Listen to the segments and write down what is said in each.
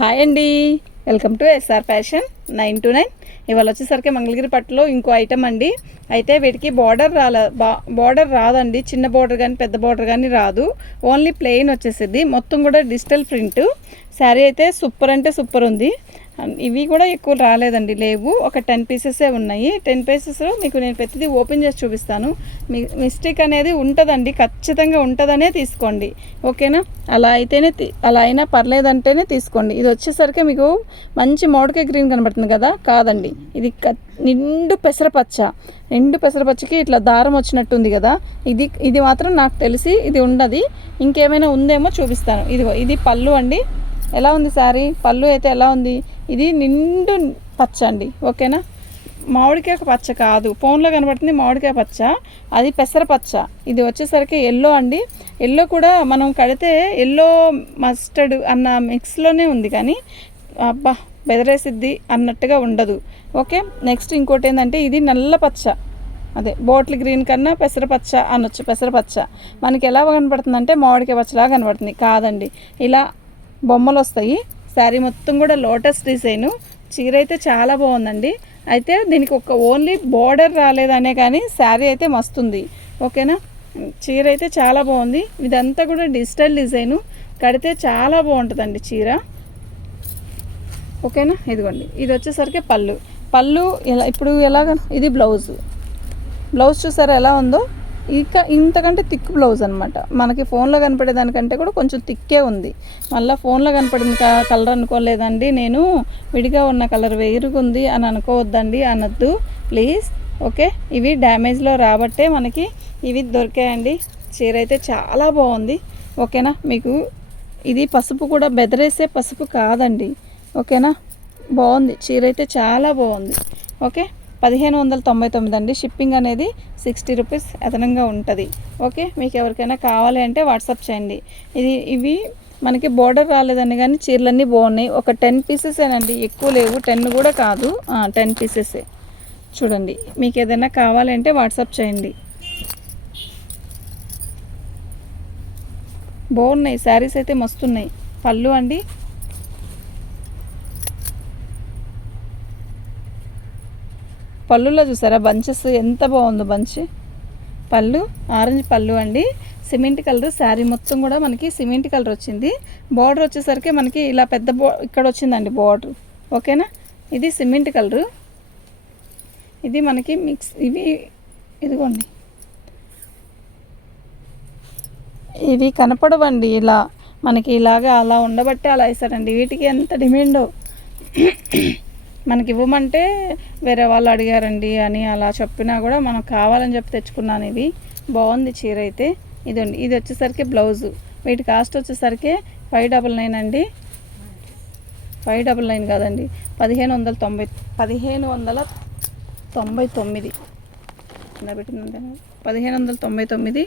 Hi అండి, welcome to SR fashion 929. ఇవాళ వచ్చేసరికి మంగళగిరి పట్టులో ఇంకో ఐటమ్ అండి. అయితే వీటికి బార్డర్ రాదండి. చిన్న బార్డర్ కానీ పెద్ద బార్డర్ కానీ రాదు. ఓన్లీ ప్లెయిన్ వచ్చేసింది. మొత్తం కూడా డిజిటల్ ప్రింట్. శారీ అయితే సూపర్ అంటే సూపర్ ఉంది. ఇవి కూడా ఎక్కువ రాలేదండి, లేవు. ఒక 10 పీసెసే ఉన్నాయి. 10 పీసెస్ మీకు నేను ప్రతిదీ ఓపెన్ చేసి చూపిస్తాను. మిస్టేక్ అనేది ఉంటుందండి, ఖచ్చితంగా ఉంటుందనే తీసుకోండి, ఓకేనా. అలా అయినా పర్లేదంటేనే తీసుకోండి. ఇది వచ్చేసరికి మీకు మంచి మామిడికాయ గ్రీన్ కనబడుతుంది కదా, కాదండి, ఇది నిండు పెసరపచ్చకి ఇట్లా దారం వచ్చినట్టుంది కదా. ఇది మాత్రం నాకు తెలిసి ఇది ఉండదు. ఇంకేమైనా ఉందేమో చూపిస్తాను. ఇది పళ్ళు అండి. ఎలా ఉంది శారీ? పళ్ళు అయితే ఎలా ఉంది? ఇది నిండు పచ్చ అండి, ఓకేనా. మామిడికాయ పచ్చ కాదు, ఫోన్లో కనబడుతుంది మామిడికాయ పచ్చ, అది పెసరపచ్చ. ఇది వచ్చేసరికి ఎల్లో అండి. ఎల్లో కూడా మనం కడితే ఎల్లో మస్టర్డ్ అన్న మిక్స్లోనే ఉంది, కానీ అబ్బా బెదరేసిద్ది అన్నట్టుగా ఉండదు, ఓకే. నెక్స్ట్ ఇంకోటి ఏంటంటే ఇది నల్ల పచ్చ, అదే బాటిల్ గ్రీన్ కన్నా పెసరపచ్చ అనొచ్చు. పెసరపచ్చ మనకి ఎలా కనబడుతుందంటే మామిడికాయ పచ్చలాగా కనబడుతుంది, కాదండి. ఇలా బొమ్మలు వస్తాయి. శారీ మొత్తం కూడా లోటస్ డిజైను. చీర అయితే చాలా బాగుందండి. అయితే దీనికి ఓన్లీ బార్డర్ రాలేదనే కానీ శారీ అయితే మస్తుంది, ఓకేనా. చీర అయితే చాలా బాగుంది. ఇదంతా కూడా డిజిటల్ డిజైను. కడితే చాలా బాగుంటుందండి చీర, ఓకేనా. ఇదిగోండి, ఇది వచ్చేసరికి పళ్ళు ఇప్పుడు ఎలాగ, ఇది బ్లౌజ్ చూసారా ఎలా ఉందో. ఇంతకంటే థిక్ బ్లౌజ్ అనమాట. మనకి ఫోన్లో కనపడేదానికంటే కూడా కొంచెం థిక్కే ఉంది. మళ్ళీ ఫోన్లో కనపడింది కలర్ అనుకోలేదండి నేను, విడిగా ఉన్న కలర్ వేరుగుంది అని అనుకోవద్దండి, అనొద్దు ప్లీజ్, ఓకే. ఇవి డ్యామేజ్లో రాబట్టే మనకి ఇవి దొరికాయండి. చీర అయితే చాలా బాగుంది, ఓకేనా. మీకు ఇది పసుపు కూడా బెదరేసే పసుపు కాదండి, ఓకేనా. బాగుంది చీర అయితే చాలా బాగుంది, ఓకే. 1599 అండి. షిప్పింగ్ అనేది 60 రూపీస్ అదనంగా ఉంటుంది, ఓకే. మీకు ఎవరికైనా కావాలి అంటే వాట్సాప్ చేయండి. ఇవి మనకి బోర్డర్ రాలేదని కానీ చీరలన్నీ బాగున్నాయి. ఒక 10 పీసెసేనండి, ఎక్కువ లేవు. 10 కూడా కాదు, 10 పీసెసే. చూడండి, మీకు ఏదైనా కావాలంటే వాట్సాప్ చేయండి. బాగున్నాయి శారీస్ అయితే మస్తున్నాయి. పళ్ళు అండి, పళ్ళులో చూసారా బంచెస్ ఎంత బాగుందో. పళ్ళు ఆరెంజ్ పళ్ళు అండి. Cement colour. శారీ మొత్తం కూడా మనకి సిమెంట్ కలర్ వచ్చింది. బార్డర్ వచ్చేసరికి మనకి ఇలా పెద్ద ఇక్కడ వచ్చిందండి బార్డర్, ఓకేనా. ఇది సిమెంట్ కలరు. ఇది మనకి మిక్స్. ఇదిగోండి, ఇవి కనపడవండి ఇలా మనకి, ఇలాగా అలా ఉండబట్టే అలా వేస్తారండి. వీటికి ఎంత డిమాండో. మనకి ఇవ్వమంటే వేరే వాళ్ళు అడిగారండి అని అలా చెప్పినా కూడా మనకు కావాలని చెప్పి తెచ్చుకున్నాను. ఇది బాగుంది చీర అయితే. ఇది వచ్చేసరికి బ్లౌజు. వీటి కాస్ట్ వచ్చేసరికి 599 అండి. 599 కాదండి, 1599. 1599 ఇలా పెట్టిందంటే 1599.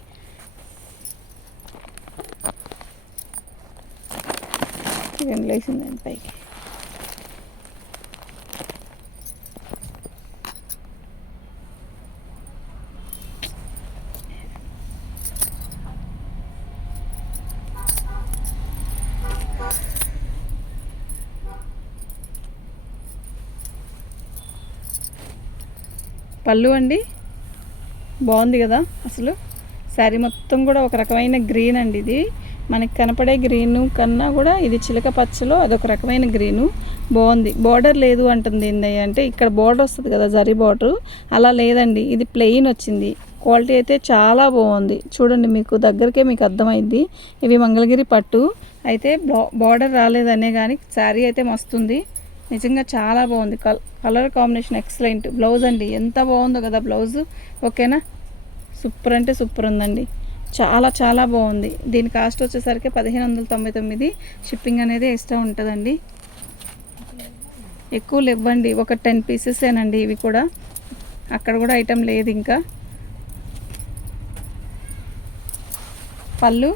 ఇదేం లేచిందండి పైకి. పళ్ళు అండి, బాగుంది కదా అసలు. శారీ మొత్తం కూడా ఒక రకమైన గ్రీన్ అండి. ఇది మనకి కనపడే గ్రీను కన్నా కూడా ఇది చిలక పచ్చలో అదొక రకమైన గ్రీను. బాగుంది. బార్డర్ లేదు అంటుంది అంటే ఇక్కడ బార్డర్ వస్తుంది కదా, జరీ బార్డర్, అలా లేదండి. ఇది ప్లెయిన్ వచ్చింది. క్వాలిటీ అయితే చాలా బాగుంది. చూడండి, మీకు దగ్గరకే మీకు అర్థమైంది. ఇవి మంగళగిరి పట్టు. అయితే బార్డర్ రాలేదనే కానీ శారీ అయితే మస్తుంది. నిజంగా చాలా బాగుంది. Colour combination excellent. బ్లౌజ్ అండి, ఎంత బాగుందో కదా బ్లౌజ్, ఓకేనా. సూపర్ అంటే సూపర్ ఉందండి, చాలా చాలా బాగుంది. దీని కాస్ట్ వచ్చేసరికి 1599. షిప్పింగ్ అనేది ఎక్స్ట్రా ఉంటుందండి. ఎక్కువ ఇవ్వండి, ఒక 10 పీసెసేనండి ఇవి కూడా. అక్కడ కూడా ఐటెం లేదు ఇంకా. పళ్ళు,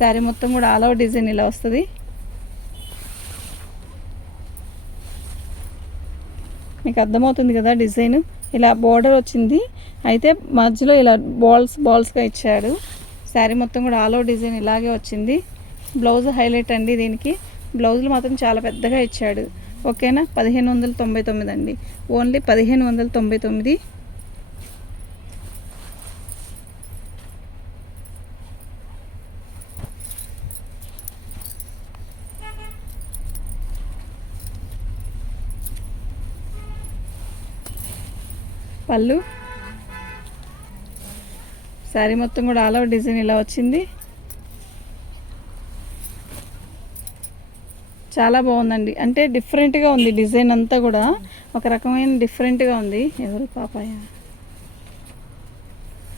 శారీ మొత్తం కూడా ఆల్ ఓవర్ డిజైన్ ఇలా వస్తుంది. మీకు అర్థమవుతుంది కదా డిజైన్. ఇలా బోర్డర్ వచ్చింది. అయితే మధ్యలో ఇలా బాల్స్గా ఇచ్చాడు. శారీ మొత్తం కూడా ఆల్ ఓవర్ డిజైన్ ఇలాగే వచ్చింది. బ్లౌజ్ హైలైట్ అండి దీనికి. బ్లౌజులు మాత్రం చాలా పెద్దగా ఇచ్చాడు. ఓకేనా, 1599 అండి, ఓన్లీ 1599. పళ్ళు, శారీ మొత్తం కూడా ఆల్ ఓవర్ డిజైన్ ఇలా వచ్చింది. చాలా బాగుందండి, అంటే డిఫరెంట్గా ఉంది డిజైన్ అంతా కూడా ఒక రకమైన డిఫరెంట్గా ఉంది. ఎవరు పాపాయ,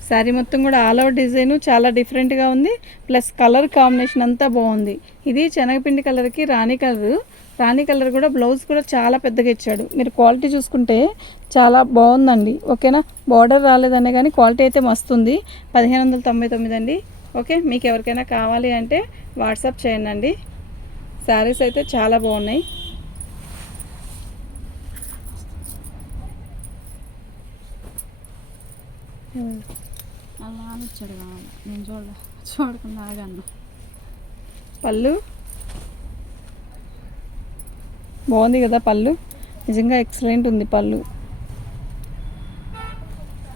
శారీ మొత్తం కూడా ఆల్ ఓవర్ డిజైన్ చాలా డిఫరెంట్గా ఉంది. ప్లస్ కలర్ కాంబినేషన్ అంతా బాగుంది. ఇది శనగపిండి కలర్కి రాణి కలర్ కూడా బ్లౌజ్ కూడా చాలా పెద్దగా ఇచ్చాడు. మీరు క్వాలిటీ చూసుకుంటే చాలా బాగుందండి. ఓకేనా, బార్డర్ రాలేదనే కానీ క్వాలిటీ అయితే మస్తుంది. 1599 అండి. ఓకే, మీకు ఎవరికైనా కావాలి అంటే వాట్సాప్ చేయండి. శారీస్ అయితే చాలా బాగున్నాయి. పళ్ళు బాగుంది కదా, పళ్ళు నిజంగా ఎక్సలెంట్ ఉంది పళ్ళు.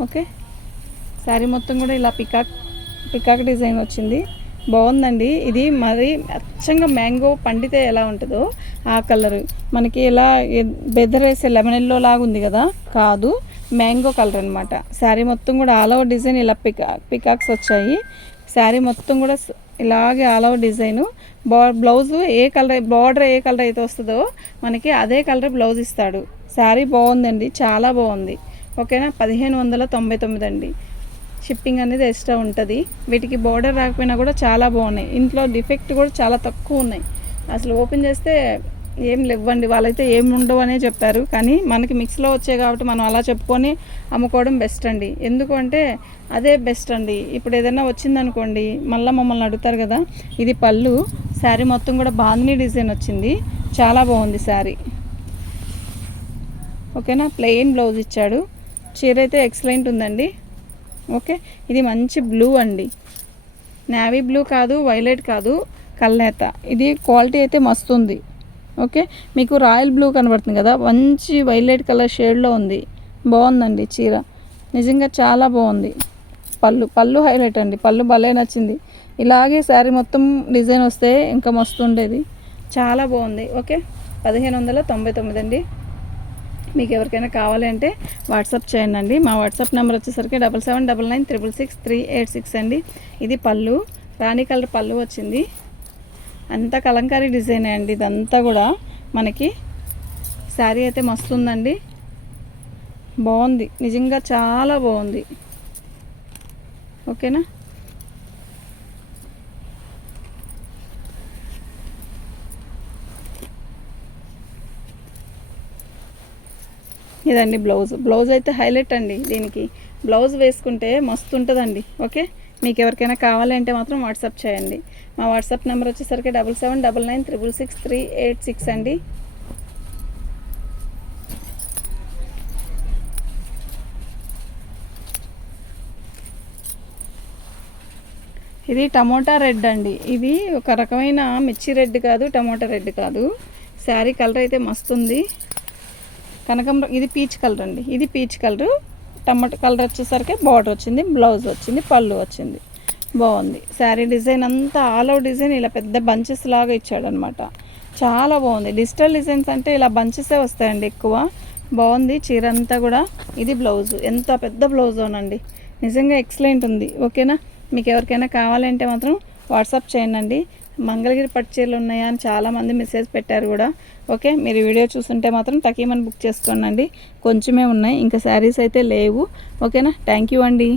ఓకే, శారీ మొత్తం కూడా ఇలా పికాక్ డిజైన్ వచ్చింది. బాగుందండి. ఇది మరి అచ్చంగా మ్యాంగో పండితే ఎలా ఉంటుందో ఆ కలర్ మనకి ఎలా బెదరేసే లెమన్ ఎల్లో లాగా ఉంది కదా, కాదు మ్యాంగో కలర్ అనమాట. శారీ మొత్తం కూడా ఆల్ ఓవర్ డిజైన్ ఇలా పికాక్స్ వచ్చాయి. శారీ మొత్తం కూడా ఇలాగే all over design. Blouse border ఏ కలర్ అయితే వస్తుందో మనకి అదే కలర్ బ్లౌజ్ ఇస్తాడు. శారీ బాగుందండి, చాలా బాగుంది. ఓకేనా, 1599 అండి. షిప్పింగ్ అనేది ఎక్స్ట్రా ఉంటుంది. వీటికి బార్డర్ రాకపోయినా కూడా చాలా బాగున్నాయి. ఇంట్లో డిఫెక్ట్ కూడా చాలా తక్కువ ఉన్నాయి. అసలు ఓపెన్ చేస్తే ఏం లేవండి, వాళ్ళైతే ఏం ఉండవు అనే చెప్పారు. కానీ మనకి మిక్స్లో వచ్చాయి కాబట్టి మనం అలా చెప్పుకొని అమ్ముకోవడం బెస్ట్ అండి. ఎందుకంటే అదే బెస్ట్ అండి. ఇప్పుడు ఏదైనా వచ్చిందనుకోండి మళ్ళీ మమ్మల్ని అడుగుతారు కదా. ఇది పళ్ళు, శారీ మొత్తం కూడా బాందిని డిజైన్ వచ్చింది, చాలా బాగుంది శారీ. ఓకేనా, ప్లెయిన్ బ్లౌజ్ ఇచ్చాడు. చీర అయితే ఎక్సలెంట్ ఉందండి. ఓకే, ఇది మంచి బ్లూ అండి, నేవీ బ్లూ కాదు, వైలెట్ కాదు, కల్నేత. ఇది క్వాలిటీ అయితే మస్తు ఉంది. ఓకే, మీకు రాయల్ బ్లూ కనబడుతుంది కదా, మంచి వైలెట్ కలర్ షేడ్లో ఉంది. బాగుందండి చీర, నిజంగా చాలా బాగుంది. పళ్ళు హైలైట్ అండి, పళ్ళు భలే నచ్చింది. ఇలాగే శారీ మొత్తం డిజైన్ వస్తే ఇంకా మస్తు ఉండేది, చాలా బాగుంది. ఓకే, 1599 అండి. మీకు ఎవరికైనా కావాలి అంటే వాట్సాప్ చేయండి. మా వాట్సాప్ నెంబర్ వచ్చేసరికి 7799666386 అండి. ఇది పళ్ళు, రాణి కలర్ పళ్ళు వచ్చింది. అంతా కలంకారీ డిజైనే అండి. ఇదంతా కూడా మనకి శారీ అయితే మస్తు ఉందండి, బాగుంది, నిజంగా చాలా బాగుంది. ఓకేనా, ఇదండి బ్లౌజ్ అయితే హైలైట్ అండి. దీనికి బ్లౌజ్ వేసుకుంటే మస్తు ఉంటుందండి. ఓకే, మీకు ఎవరికైనా కావాలి అంటే మాత్రం వాట్సాప్ చేయండి. మా వాట్సాప్ నెంబర్ వచ్చేసరికి 7799666386 అండి. ఇది టమోటా రెడ్ అండి. ఇది ఒక రకమైన మిర్చి రెడ్ కాదు, టమోటా రెడ్ కాదు. శారీ కలర్ అయితే మస్తు ఉంది. కనకాంబరం, ఇది పీచ్ కలర్ అండి. ఇది పీచ్ కలరు, టమాటో కలర్ వచ్చేసరికి బార్డర్ వచ్చింది, బ్లౌజ్ వచ్చింది, పళ్ళు వచ్చింది. బాగుంది శారీ డిజైన్ అంతా ఆల్ ఓవర్ డిజైన్ ఇలా పెద్ద బంచెస్ లాగా ఇచ్చాడు అనమాట. చాలా బాగుంది. డిజిటల్ డిజైన్స్ అంటే ఇలా బంచెసే వస్తాయండి ఎక్కువ. బాగుంది చీర అంతా కూడా. ఇది బ్లౌజ్, ఎంత పెద్ద బ్లౌజ్ అవునండి, నిజంగా ఎక్సలెంట్ ఉంది. ఓకేనా, మీకు ఎవరికైనా కావాలంటే మాత్రం వాట్సాప్ చేయండి. మంగళగిరి పట్టు చీరలు ఉన్నాయా అని చాలామంది మెసేజ్ పెట్టారు కూడా. ఓకే, మీరు వీడియో చూస్తుంటే మాత్రం తకీమని బుక్ చేసుకోండి. కొంచెమే ఉన్నాయి, ఇంకా శారీస్ అయితే లేవు. ఓకేనా, థ్యాంక్ యూ అండి.